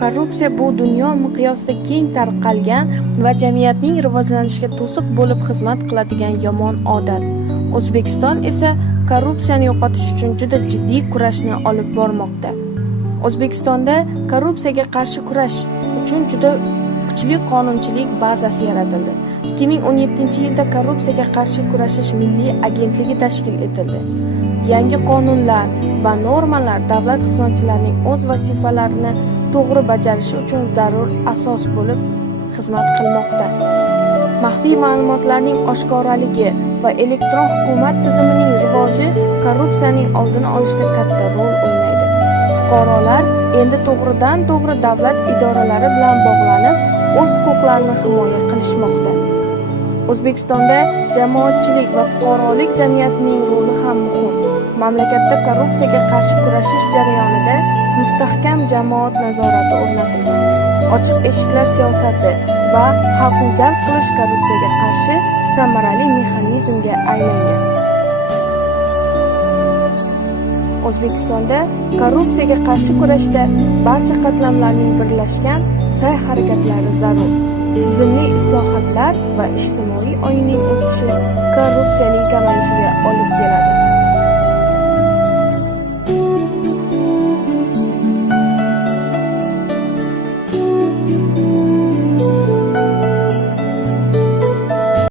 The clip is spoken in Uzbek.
Korrupsiya bu dunyo miqyosida keng tarqalgan va jamiyatning rivojlanishiga to'siq bo'lib xizmat qiladigan yomon odat. O'zbekiston esa korrupsiyani yo'qotish uchun juda jiddiy kurashni olib bormoqda. O'zbekistonda korrupsiyaga qarshi kurash uchun juda kuchli qonunchilik bazasi yaratildi. 2017-yilda korrupsiyaga qarshi kurashish milliy agentligi tashkil etildi. Yangi qonunlar va normalar davlat xizmatchilarining o'z vazifalarini to'g'ri bajarishi uchun zarur asos bo'lib xizmat qilmoqda. Maxfiy ma'lumotlarning oshkoraligi va elektron hukumat tizimining rivoji korrupsiyaning oldini olishda katta rol o'ynaydi. Fuqarolar endi to'g'ridan-to'g'ri davlat idoralari bilan bog'lanib, o'z huquqlarini himoya qilishmoqda. O'zbekistonda jamoatchilik va fuqarolik jamiyatining roli ham muhim. Mamlakatda korrupsiyaga qarshi kurashish jarayonida mustahkam jamoat nazorati o'rnatilgan. Ochiq eshiklar siyosati va xalqni jalb qilish korrupsiyaga qarshi samarali mexanizmga aylangan. O'zbekistonda korrupsiyaga qarshi kurashda barcha qatlamlarning birlashgan sa'y-harakatlari zarur. Tizimli islohotlar va ijtimoiy oyning o'sishi korrupsiyaning kamayishiga olib keladi.